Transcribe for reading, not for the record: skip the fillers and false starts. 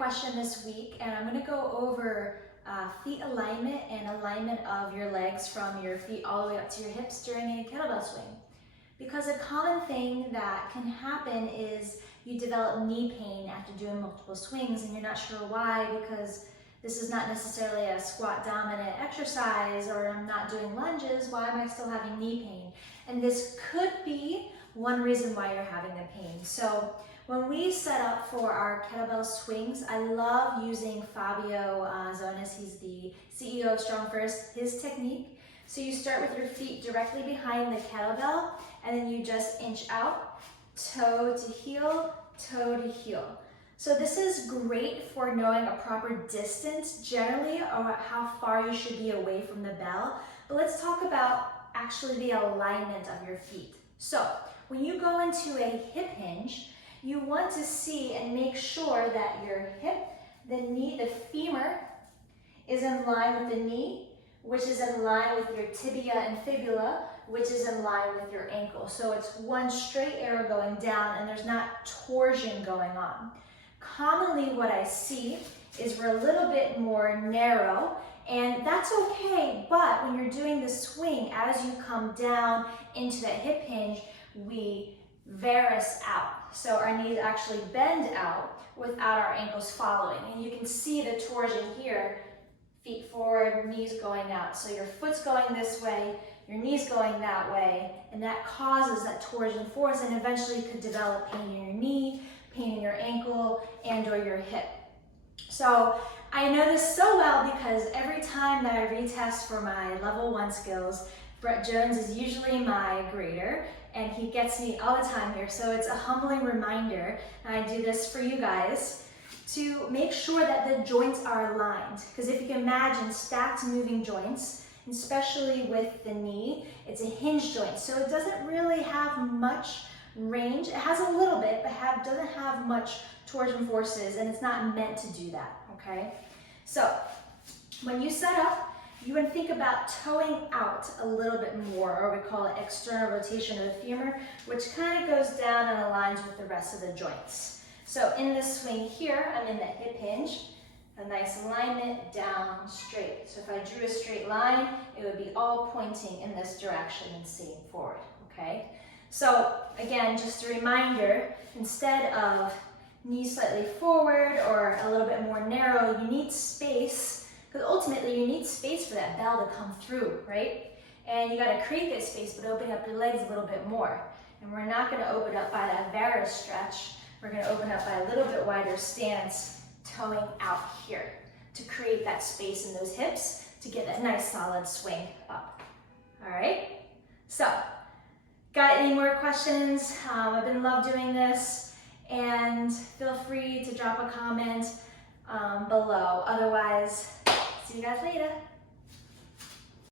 question this week, and I'm going to go over feet alignment and alignment of your legs from your feet all the way up to your hips during a kettlebell swing. Because a common thing that can happen is you develop knee pain after doing multiple swings and you're not sure why, because this is not necessarily a squat dominant exercise, or I'm not doing lunges, why am I still having knee pain? And this could be one reason why you're having the pain. So when we set up for our kettlebell swings, I love using Fabio Zonas. He's the CEO of Strong First, his technique. So you start with your feet directly behind the kettlebell, and then you just inch out, toe to heel, toe to heel. So this is great for knowing a proper distance generally, or how far you should be away from the bell. But let's talk about actually the alignment of your feet. So when you go into a hip hinge, you want to see and make sure that your hip, the knee, the femur is in line with the knee, which is in line with your tibia and fibula, which is in line with your ankle. So it's one straight arrow going down and there's not torsion going on. Commonly what I see is we're a little bit more narrow, and that's okay, but when you're doing the swing, as you come down into that hip hinge, we varus out. So our knees actually bend out without our ankles following. And you can see the torsion here, feet forward, knees going out. So your foot's going this way, your knee's going that way, and that causes that torsion force, and eventually could develop pain in your knee, pain in your ankle, and or your hip. So I know this so well because every time that I retest for my level 1 skills, Brett Jones is usually my grader, and he gets me all the time here. So it's a humbling reminder, and I do this for you guys, to make sure that the joints are aligned. Because if you can imagine stacked moving joints, especially with the knee, it's a hinge joint. So it doesn't really have much range. It has a little bit, but doesn't have much torsion forces, and it's not meant to do that, okay? So when you set up, you want to think about toeing out a little bit more, or we call it external rotation of the femur, which kind of goes down and aligns with the rest of the joints. So in this swing here, I'm in the hip hinge, a nice alignment, down, straight. So if I drew a straight line, it would be all pointing in this direction and seeing forward, okay? So again, just a reminder, instead of knees slightly forward or a little bit more narrow, you need space, because ultimately you need space for that bell to come through, right? And you got to create that space, but open up your legs a little bit more. And we're not going to open up by that varus stretch. We're going to open up by a little bit wider stance, toeing out here to create that space in those hips to get that nice solid swing up. All right? So, got any more questions? I've been love doing this, and feel free to drop a comment below. Otherwise, see you guys later.